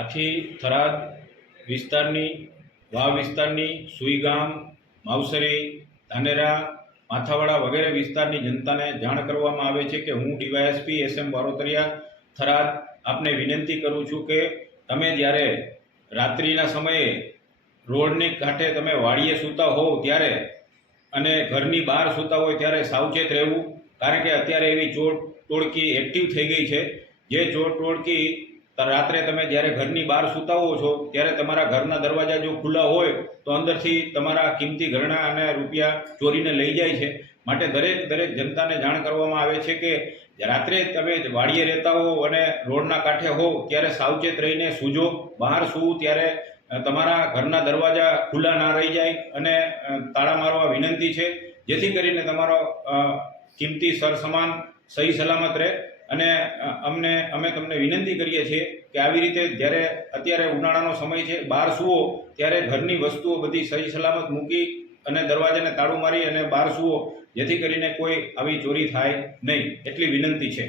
આથી થરાદ વિસ્તારની વાવ વિસ્તારની સુઈગામ માવસરી ધાનેરા માથાવાડા વગેરે વિસ્તારની જનતાને જાણ કરવામાં આવે છે કે હું ડીવાયએસપી SM બારોતરિયા થરાદ આપને વિનંતી કરું છું કે તમે જ્યારે રાત્રિના સમયે રોડની કાંઠે તમે વાડીએ સૂતા હોવ ત્યારે અને ઘરની બહાર સૂતા હોય ત્યારે સાવચેત રહેવું, કારણ કે અત્યારે એવી ચોર ટોળકી એક્ટિવ થઈ ગઈ છે જે ચોર ટોળકી રાત્રે તમે જ્યારે ઘરની બહાર સૂતા હો છો ત્યારે તમારા ઘરના દરવાજા જો ખુલ્લા હોય તો અંદરથી તમારા કિંમતી ઘરેણાં અને રૂપિયા ચોરીને લઈ જાય છે. માટે દરેક જનતાને જાણ કરવામાં આવે છે કે રાત્રે તમે વાડીએ રહેતા હો અને રોડના કાંઠે હો ત્યારે સાવચેત રહીને સૂજો. બહાર સૂવું ત્યારે તમારા ઘરના દરવાજા ખુલ્લા ના રહી જાય અને તાળા મારવા વિનંતી છે, જેથી કરીને તમારો કિંમતી સરસામાન સહી સલામત રહે. અને અમે તમને વિનંતી કરીએ છીએ કે આવી રીતે જ્યારે અત્યારે ઉનાળાનો સમય છે, બહાર સૂવો ત્યારે ઘરની વસ્તુઓ બધી સહી સલામત મૂકી અને દરવાજાને તાળું મારી અને બહાર સૂવો, જેથી કરીને કોઈ આવી ચોરી થાય નહીં, એટલી વિનંતી છે.